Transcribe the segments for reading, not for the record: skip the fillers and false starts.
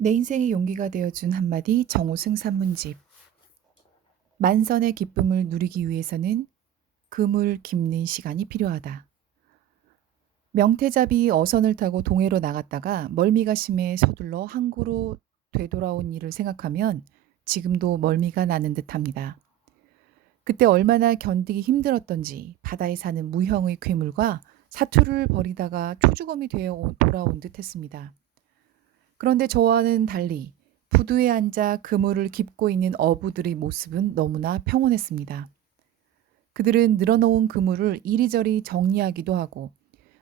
내 인생의 용기가 되어준 한마디 정호승 산문집. 만선의 기쁨을 누리기 위해서는 금을 깁는 시간이 필요하다. 명태잡이 어선을 타고 동해로 나갔다가 멀미가 심해 서둘러 항구로 되돌아온 일을 생각하면 지금도 멀미가 나는 듯합니다. 그때 얼마나 견디기 힘들었던지 바다에 사는 무형의 괴물과 사투를 벌이다가 초주검이 되어 돌아온 듯했습니다. 그런데 저와는 달리 부두에 앉아 그물을 깁고 있는 어부들의 모습은 너무나 평온했습니다. 그들은 늘어놓은 그물을 이리저리 정리하기도 하고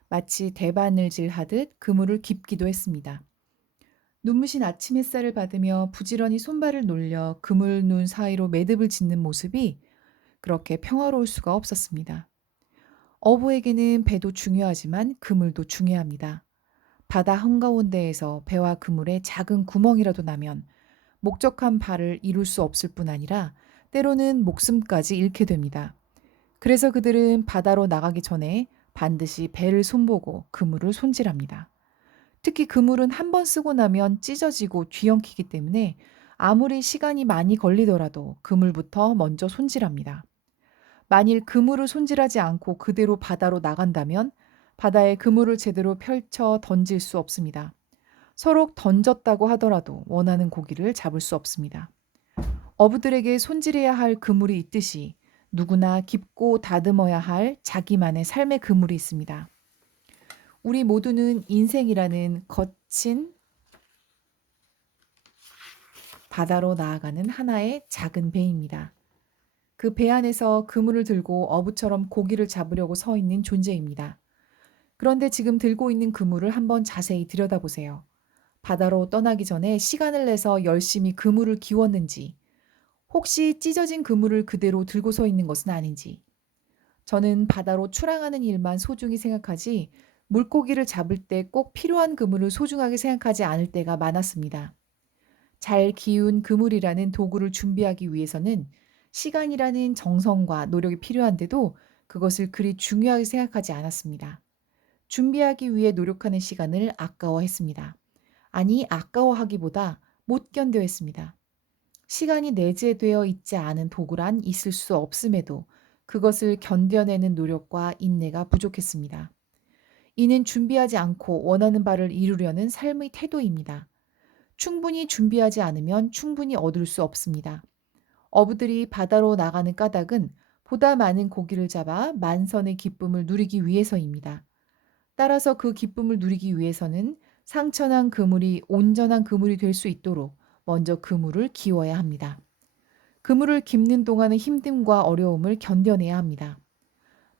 마치 대바늘질 하듯 그물을 깁기도 했습니다. 눈부신 아침 햇살을 받으며 부지런히 손발을 놀려 그물 눈 사이로 매듭을 짓는 모습이 그렇게 평화로울 수가 없었습니다. 어부에게는 배도 중요하지만 그물도 중요합니다. 바다 한가운데에서 배와 그물에 작은 구멍이라도 나면 목적한 바를 이룰 수 없을 뿐 아니라 때로는 목숨까지 잃게 됩니다. 그래서 그들은 바다로 나가기 전에 반드시 배를 손보고 그물을 손질합니다. 특히 그물은 한 번 쓰고 나면 찢어지고 뒤엉키기 때문에 아무리 시간이 많이 걸리더라도 그물부터 먼저 손질합니다. 만일 그물을 손질하지 않고 그대로 바다로 나간다면 바다에 그물을 제대로 펼쳐 던질 수 없습니다. 서로 던졌다고 하더라도 원하는 고기를 잡을 수 없습니다. 어부들에게 손질해야 할 그물이 있듯이 누구나 깊고 다듬어야 할 자기만의 삶의 그물이 있습니다. 우리 모두는 인생이라는 거친 바다로 나아가는 하나의 작은 배입니다. 그 배 안에서 그물을 들고 어부처럼 고기를 잡으려고 서 있는 존재입니다. 그런데 지금 들고 있는 그물을 한번 자세히 들여다보세요. 바다로 떠나기 전에 시간을 내서 열심히 그물을 기웠는지, 혹시 찢어진 그물을 그대로 들고 서 있는 것은 아닌지. 저는 바다로 출항하는 일만 소중히 생각하지 물고기를 잡을 때 꼭 필요한 그물을 소중하게 생각하지 않을 때가 많았습니다. 잘 기운 그물이라는 도구를 준비하기 위해서는 시간이라는 정성과 노력이 필요한데도 그것을 그리 중요하게 생각하지 않았습니다. 준비하기 위해 노력하는 시간을 아까워했습니다. 아니, 아까워하기보다 못 견뎌 했습니다. 시간이 내재되어 있지 않은 도구란 있을 수 없음에도 그것을 견뎌내는 노력과 인내가 부족했습니다. 이는 준비하지 않고 원하는 바를 이루려는 삶의 태도입니다. 충분히 준비하지 않으면 충분히 얻을 수 없습니다. 어부들이 바다로 나가는 까닭은 보다 많은 고기를 잡아 만선의 기쁨을 누리기 위해서입니다. 따라서 그 기쁨을 누리기 위해서는 상처난 그물이 온전한 그물이 될 수 있도록 먼저 그물을 기워야 합니다. 그물을 깁는 동안의 힘듦과 어려움을 견뎌내야 합니다.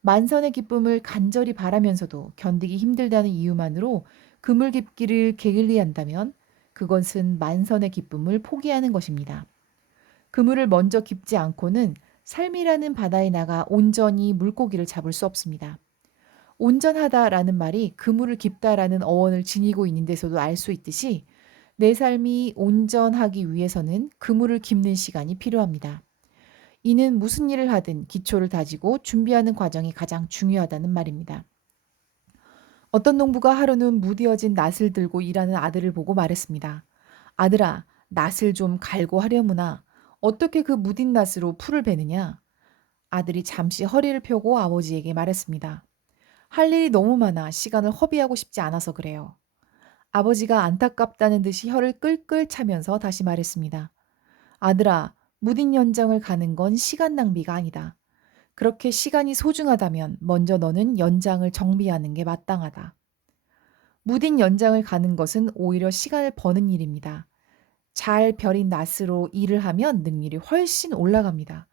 만선의 기쁨을 간절히 바라면서도 견디기 힘들다는 이유만으로 그물 깁기를 게을리한다면 그것은 만선의 기쁨을 포기하는 것입니다. 그물을 먼저 깁지 않고는 삶이라는 바다에 나가 온전히 물고기를 잡을 수 없습니다. 온전하다라는 말이 그물을 깁다라는 어원을 지니고 있는 데서도 알 수 있듯이 내 삶이 온전하기 위해서는 그물을 깁는 시간이 필요합니다. 이는 무슨 일을 하든 기초를 다지고 준비하는 과정이 가장 중요하다는 말입니다. 어떤 농부가 하루는 무뎌진 낫을 들고 일하는 아들을 보고 말했습니다. 아들아, 낫을 좀 갈고 하려무나 어떻게 그 무딘 낫으로 풀을 베느냐? 아들이 잠시 허리를 펴고 아버지에게 말했습니다. 할 일이 너무 많아 시간을 허비하고 싶지 않아서 그래요. 아버지가 안타깝다는 듯이 혀를 끌끌 차면서 다시 말했습니다. 아들아, 무딘 연장을 가는 건 시간 낭비가 아니다. 그렇게 시간이 소중하다면 먼저 너는 연장을 정비하는 게 마땅하다. 무딘 연장을 가는 것은 오히려 시간을 버는 일입니다. 잘 벼린 낫으로 일을 하면 능률이 훨씬 올라갑니다.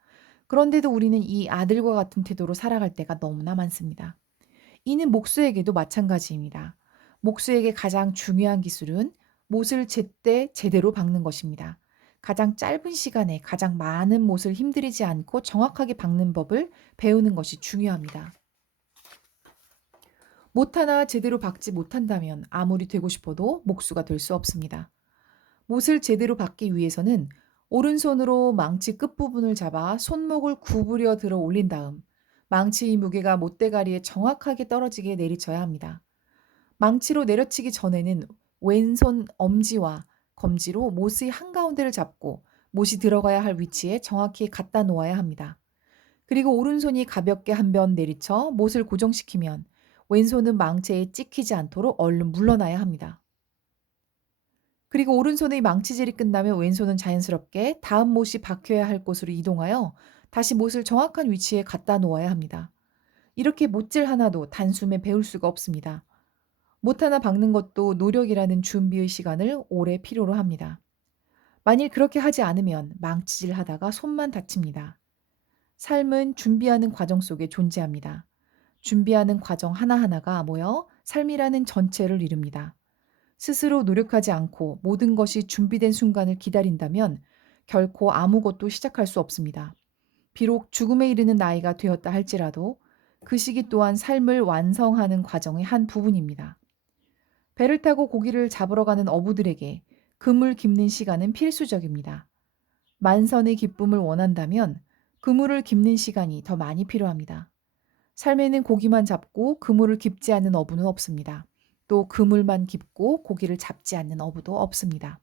그런데도 우리는 이 아들과 같은 태도로 살아갈 때가 너무나 많습니다. 이는 목수에게도 마찬가지입니다. 목수에게 가장 중요한 기술은 못을 제때 제대로 박는 것입니다. 가장 짧은 시간에 가장 많은 못을 힘들이지 않고 정확하게 박는 법을 배우는 것이 중요합니다. 못 하나 제대로 박지 못한다면 아무리 되고 싶어도 목수가 될 수 없습니다. 못을 제대로 박기 위해서는 오른손으로 망치 끝부분을 잡아 손목을 구부려 들어 올린 다음 망치의 무게가 못대가리에 정확하게 떨어지게 내리쳐야 합니다. 망치로 내려치기 전에는 왼손 엄지와 검지로 못의 한가운데를 잡고 못이 들어가야 할 위치에 정확히 갖다 놓아야 합니다. 그리고 오른손이 가볍게 한 번 내리쳐 못을 고정시키면 왼손은 망치에 찍히지 않도록 얼른 물러나야 합니다. 그리고 오른손의 망치질이 끝나면 왼손은 자연스럽게 다음 못이 박혀야 할 곳으로 이동하여 다시 못을 정확한 위치에 갖다 놓아야 합니다. 이렇게 못질 하나도 단숨에 배울 수가 없습니다. 못 하나 박는 것도 노력이라는 준비의 시간을 오래 필요로 합니다. 만일 그렇게 하지 않으면 망치질 하다가 손만 다칩니다. 삶은 준비하는 과정 속에 존재합니다. 준비하는 과정 하나하나가 모여 삶이라는 전체를 이룹니다. 스스로 노력하지 않고 모든 것이 준비된 순간을 기다린다면 결코 아무것도 시작할 수 없습니다. 비록 죽음에 이르는 나이가 되었다 할지라도 그 시기 또한 삶을 완성하는 과정의 한 부분입니다. 배를 타고 고기를 잡으러 가는 어부들에게 그물 깁는 시간은 필수적입니다. 만선의 기쁨을 원한다면 그물을 깁는 시간이 더 많이 필요합니다. 삶에는 고기만 잡고 그물을 깁지 않는 어부는 없습니다. 또 그물만 깁고 고기를 잡지 않는 어부도 없습니다.